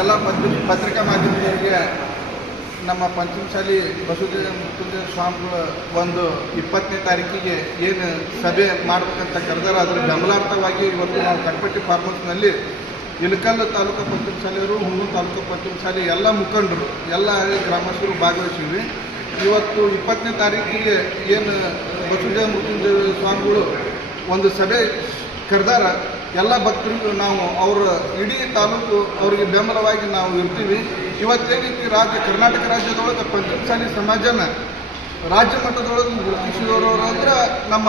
ಎಲ್ಲ ಪತ್ರಿ, ಪತ್ರಿಕಾ ಮಾಧ್ಯಮದವರಿಗೆ ನಮ್ಮ ಪಂಚಮಸಾಲಿ ಬಸವದೇವ ಮೃತ್ಯುಂಜಯ ಸ್ವಾಮಿಗಳು ಒಂದು ಇಪ್ಪತ್ತನೇ ತಾರೀಕಿಗೆ ಏನು ಸಭೆ ಮಾಡಬೇಕಂತ ಕರೆದಾರ, ಅದರ ಬೆಂಬಲಾರ್ಥವಾಗಿ ಇವತ್ತು ನಾವು ಕಟ್ಪಟ್ಟಿ ಫಾರ್ಮರ್ಸ್ನಲ್ಲಿ ಇಳಕಲ್ ತಾಲೂಕು ಪಂಚಮಸಾಲಿಯವರು ಹುಣ್ಣೂರು ತಾಲೂಕು ಪಂಚಮಸಾಲಿ ಎಲ್ಲ ಮುಖಂಡರು, ಎಲ್ಲ ಗ್ರಾಮಸ್ಥರು ಭಾಗವಹಿಸಿದ್ವಿ. ಇವತ್ತು ಇಪ್ಪತ್ತನೇ ತಾರೀಕಿಗೆ ಏನು ಬಸವದೇವ ಮೃತ್ಯುಂಜಯ ಸ್ವಾಮಿಗಳು ಒಂದು ಸಭೆ ಕರೆದಾರ ಎಲ್ಲ ಭಕ್ತರಿಗೂ ನಾವು ಅವರ ಇಡೀ ತಾಲೂಕು ಅವರಿಗೆ ಬೆಂಬಲವಾಗಿ ನಾವು ಇರ್ತೀವಿ. ಇವತ್ತೇನೈತಿ ರಾಜ್ಯ, ಕರ್ನಾಟಕ ರಾಜ್ಯದೊಳಗೆ ಪಂಚಮಸಾಲಿ ಸಮಾಜನ ರಾಜ್ಯ ಮಟ್ಟದೊಳಗೆ ಗುರುತಿಸಿದವರು ನಮ್ಮ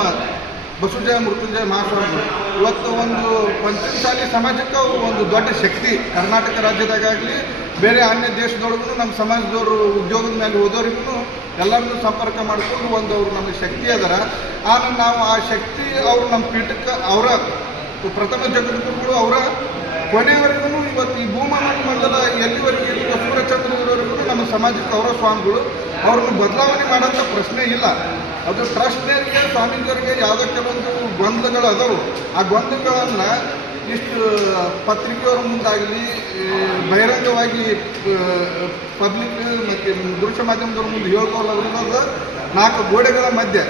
ಬಸುಜಯ ಮೃತ್ಯುಂಜಯ ಮಹಾಸ್ವಾಮಿ. ಇವತ್ತು ಒಂದು ಪಂಚಮಸಾಲಿ ಸಮಾಜಕ್ಕೆ ಅವರು ಒಂದು ದೊಡ್ಡ ಶಕ್ತಿ. ಕರ್ನಾಟಕ ರಾಜ್ಯದಾಗಲಿ ಬೇರೆ ಅನ್ಯ ದೇಶದೊಳಗೂ ನಮ್ಮ ಸಮಾಜದವರು ಉದ್ಯೋಗದ ಮೇಲೆ ಹೋದವರಿಗೂ ಎಲ್ಲರನ್ನೂ ಸಂಪರ್ಕ ಮಾಡಿಕೊಂಡು ಒಂದು ಅವರು ನಮಗೆ ಶಕ್ತಿ ಅದರ. ಆಮೇಲೆ ನಾವು ಆ ಶಕ್ತಿ ಅವರು ನಮ್ಮ ಪೀಠಕ್ಕೆ ಅವರ ಪ್ರಥಮ ಜಗದ್ಗುರುಗಳು ಅವರ ಕೊನೆವರೆಗೂ ಇವತ್ತು ಈ ಭೂಮಾನ ಮಂಡಲ ಎಲ್ಲಿವರೆಗೂ ಇರೋವರೆಗೂ ನಮ್ಮ ಸಮಾಜಕ್ಕೆ ಅವರ ಸ್ವಾಮಿಗಳು ಅವ್ರನ್ನ ಬದಲಾವಣೆ ಮಾಡೋಂಥ ಪ್ರಶ್ನೆ ಇಲ್ಲ. ಅದು ಟ್ರಸ್ಟ್ನರಿಗೆ ಸ್ವಾಮೀಜಿಯವರಿಗೆ ಯಾವುದೋ ಕೆಲವೊಂದು ಗೊಂದಲಗಳು ಅದಾವು. ಆ ಗೊಂದಲಗಳನ್ನು ಇಷ್ಟು ಪತ್ರಿಕೆಯವರ ಮುಂದಾಗಲಿ ಬಹಿರಂಗವಾಗಿ ಪಬ್ಲಿಕ್ ಮತ್ತು ದೃಶ್ಯ ಮಾಧ್ಯಮದವ್ರ ಮುಂದೆ ಹೇಳ್ಕೊಳ್ಳೋದ್ರಿಂದ ನಾಲ್ಕು ಗೋಡೆಗಳ ಮಧ್ಯೆ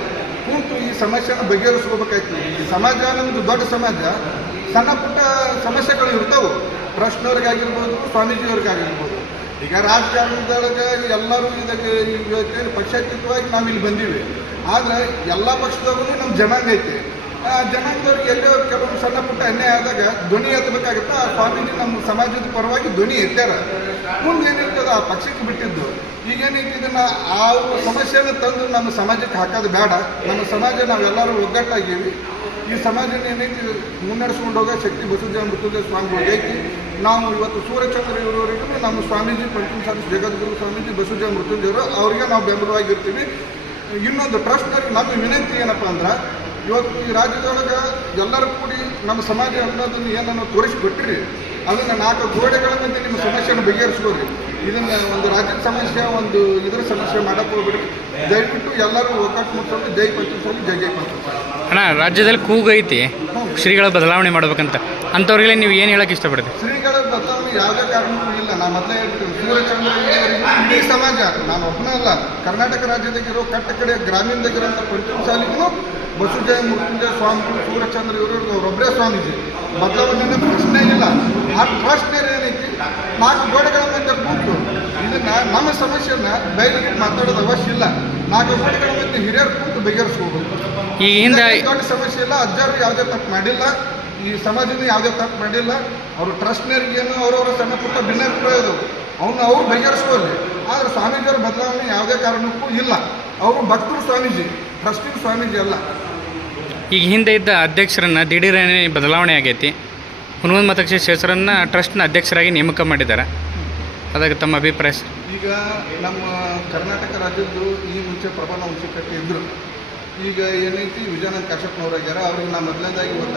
ಕೂತು ಈ ಸಮಸ್ಯೆನ ಬಗೆಹರಿಸ್ಕೋಬೇಕಾಯ್ತು. ಈ ಸಮಾಜ ನಮ್ಮದು ದೊಡ್ಡ ಸಮಾಜ. ಸಣ್ಣ ಪುಟ್ಟ ಸಮಸ್ಯೆಗಳು ಇರ್ತಾವೆ. ಪ್ರಶ್ನವ್ರಿಗಾಗಿರ್ಬೋದು ಸ್ವಾಮೀಜಿಯವ್ರಿಗಾಗಿರ್ಬೋದು. ಈಗ ರಾಜಕಾರಣದೊಳಗೆ ಎಲ್ಲರೂ ಇದಕ್ಕೆ ಇವತ್ತೇನು ಪಕ್ಷಾತೀತವಾಗಿ ನಾವು ಇಲ್ಲಿ ಬಂದೀವಿ. ಆದರೆ ಎಲ್ಲ ಪಕ್ಷದವ್ರಿಗೂ ನಮ್ಮ ಜನಾಂಗ ಐತಿ. ಜನಾಂಗದವ್ರಿಗೆ ಎಲ್ಲೋ ಕೆಲವೊಂದು ಸಣ್ಣ ಪುಟ್ಟ ಅನ್ಯಾಯ ಆದಾಗ ಧ್ವನಿ ಎತ್ತಬೇಕಾಗುತ್ತೆ? ಆ ಸ್ವಾಮೀಜಿ ನಮ್ಮ ಸಮಾಜದ ಪರವಾಗಿ ಧ್ವನಿ ಎತ್ತಾರ ಮುಂದೆ ಏನಿರ್ತದೆ ಆ ಪಕ್ಷಕ್ಕೆ ಬಿಟ್ಟಿದ್ದು. ಈಗೇನೈತಿ ಇದನ್ನ? ಆ ಸಮಸ್ಯೆನ ತಂದು ನಮ್ಮ ಸಮಾಜಕ್ಕೆ ಹಾಕೋದು ಬೇಡ. ನಮ್ಮ ಸಮಾಜ ನಾವೆಲ್ಲರೂ ಒಗ್ಗಟ್ಟಾಗೀವಿ. ಈ ಸಮಾಜನ ಏನೈತಿ ಮುನ್ನಡೆಸ್ಕೊಂಡು ಹೋಗೋ ಶಕ್ತಿ ಬಸವದೇವ ಮೃತ್ಯುದೇವ ಸ್ವಾಮಿಗಳಿಗೆ ಐತಿ. ನಾವು ಇವತ್ತು ಸೂರ್ಯಚಂದ್ರ ಇವರವರೆಗೂ ನಮ್ಮ ಸ್ವಾಮೀಜಿ ಪಂಚಮಸಾಲಿ ಜಗದ್ಗುರು ಸ್ವಾಮೀಜಿ ಬಸವದೇವ ಮೃತ್ಯುಂಜಯವರು ಅವರಿಗೆ ನಾವು ಬೆಂಬಲವಾಗಿರ್ತೀವಿ. ಇನ್ನೊಂದು ಟ್ರಸ್ಟ್ನವ್ರಿಗೆ ನಮ್ಮ ವಿನಂತಿ ಏನಪ್ಪ ಅಂದ್ರೆ ಇವತ್ತು ಈ ರಾಜ್ಯದೊಳಗೆ ಎಲ್ಲರೂ ಕೂಡಿ ನಮ್ಮ ಸಮಾಜ ಅನ್ನೋದನ್ನು ಏನನ್ನು ತೋರಿಸಿಬಿಟ್ರಿ ಅದನ್ನು ನಾಲ್ಕು ಗೋಡೆಗಳ ಮಧ್ಯೆ ನಿಮ್ಮ ಸಮಸ್ಯೆಯನ್ನು ಬಗೆಹರಿಸ್ಕೋರಿ ಇದನ್ನು ಒಂದು ರಾಜ್ಯದ ಸಮಸ್ಯೆ ಒಂದು ಇದರ ಸಮಸ್ಯೆ ಮಾಡಕ್ಕೆ ಹೋಗ್ಬಿಡಿ ದಯವಿಟ್ಟು ಎಲ್ಲರೂ ಒಕ್ಕಟ್ಟು ಮುಟ್ಕೊಂಡು ಜೈ ಪಂಚಮಸಾಲಿ ಜೈ ಜೈ ಅಣ್ಣ ರಾಜ್ಯದಲ್ಲಿ ಕೂಗೈತಿ ಶ್ರೀಗಳ ಬದಲಾವಣೆ ಮಾಡ್ಬೇಕಂತ. ಅಂಥವ್ರಿಗೆ ನೀವು ಏನು ಹೇಳಕ್ಕೆ ಇಷ್ಟಪಡ್ತೀವಿ ಶ್ರೀಗಳ ಬದಲಾವಣೆ ಯಾವುದೇ ಕಾರಣಕ್ಕೂ ಇಲ್ಲ. ನಾನು ಮೊದಲೇ ಹೇಳ್ತೀನಿ ಸೂರ್ಯಚಂದ್ರ ಇಡೀ ಸಮಾಜ ನಾನು ಒಬ್ಬನೇ ಅಲ್ಲ ಕರ್ನಾಟಕ ರಾಜ್ಯದಾಗಿರೋ ಕಟ್ಟ ಕಡೆ ಗ್ರಾಮೀಣದಾಗಿರೋಂಥ ಪಂಚಮಸಾಲಿಗೂ ಬಸವಜಯ ಮೃತ್ಯುಂಜಯ ಸ್ವಾಮಿಗಳು ಸೂರ್ಯಚಂದ್ರ ಇವರು ಅವರೊಬ್ಬರೇ ಸ್ವಾಮೀಜಿ. ಬದಲಾವಣೆ ಪ್ರಶ್ನೆ ಇಲ್ಲ. ಆ ಪ್ರಶ್ನೆ ಏನೈತಿ? ನಾಲ್ಕು ಗೋಡೆಗಳ ಮಧ್ಯೆ ಕೂತು. ಇದನ್ನ ನಮ್ಮ ಸಮಸ್ಯೆನ ಬಯಲಿಗೆ ಮಾತಾಡೋದು ಅವಶ್ಯ ಇಲ್ಲ. ನಾಲ್ಕು ಗೋಡೆಗಳ ಮಧ್ಯೆ ಹಿರಿಯರು ಕೂತು ಬಗೆಹರಿಸ್ಕೋಬೇಕು ಈ ಹಿಂದೆ ದೊಡ್ಡ ಸಮಸ್ಯೆ ಇಲ್ಲ. ಅಜ್ಜರು ಯಾವುದೇ ತಪ್ಪು ಮಾಡಿಲ್ಲ. ಈ ಸಮಾಜದ ಯಾವುದೇ ತಪ್ಪು ಮಾಡಿಲ್ಲ. ಅವರು ಟ್ರಸ್ಟ್ನರಿಗೇನು ಅವರವರ ಸಣ್ಣ ಪುಟ್ಟ ಭಿನ್ನಾಭಿಪ್ರಾಯ ಅವನ್ನ ಅವ್ರು ಬಗೆಹರಿಸ್ಕೊಳ್ಳಿ ಆದರೆ ಸ್ವಾಮೀಜಿಯವರ ಬದಲಾವಣೆ ಯಾವುದೇ ಕಾರಣಕ್ಕೂ ಇಲ್ಲ. ಅವರು ಭಕ್ತರು ಸ್ವಾಮೀಜಿ ಟ್ರಸ್ಟಿನ ಸ್ವಾಮೀಜಿ ಅಲ್ಲ. ಈಗ ಹಿಂದೆ ಇದ್ದ ಅಧ್ಯಕ್ಷರನ್ನು ದಿಢೀರನೇ ಬದಲಾವಣೆ ಆಗೈತಿ. ಹನುಮಂತ ಮತಕ್ಷೇತ್ರ ಹೆಸರನ್ನು ಟ್ರಸ್ಟ್ನ ಅಧ್ಯಕ್ಷರಾಗಿ ನೇಮಕ ಮಾಡಿದ್ದಾರೆ. ಅದಕ್ಕೆ ತಮ್ಮ ಅಭಿಪ್ರಾಯ ಈಗ ನಮ್ಮ ಕರ್ನಾಟಕ ರಾಜ್ಯದ್ದು ಈ ಮುಂಚೆ ಪ್ರಬಲ ಅವಶ್ಯಕತೆ ಇದ್ದರು ಈಗ ಏನೈತಿ ವಿಜಯಾನಂದ ಕಾಶಪ್ಪನವರಾಗ್ಯಾರ ಅವ್ರಿಗೆ ನಾ ಮೊದಲನೇದಾಗಿ ಒಂದು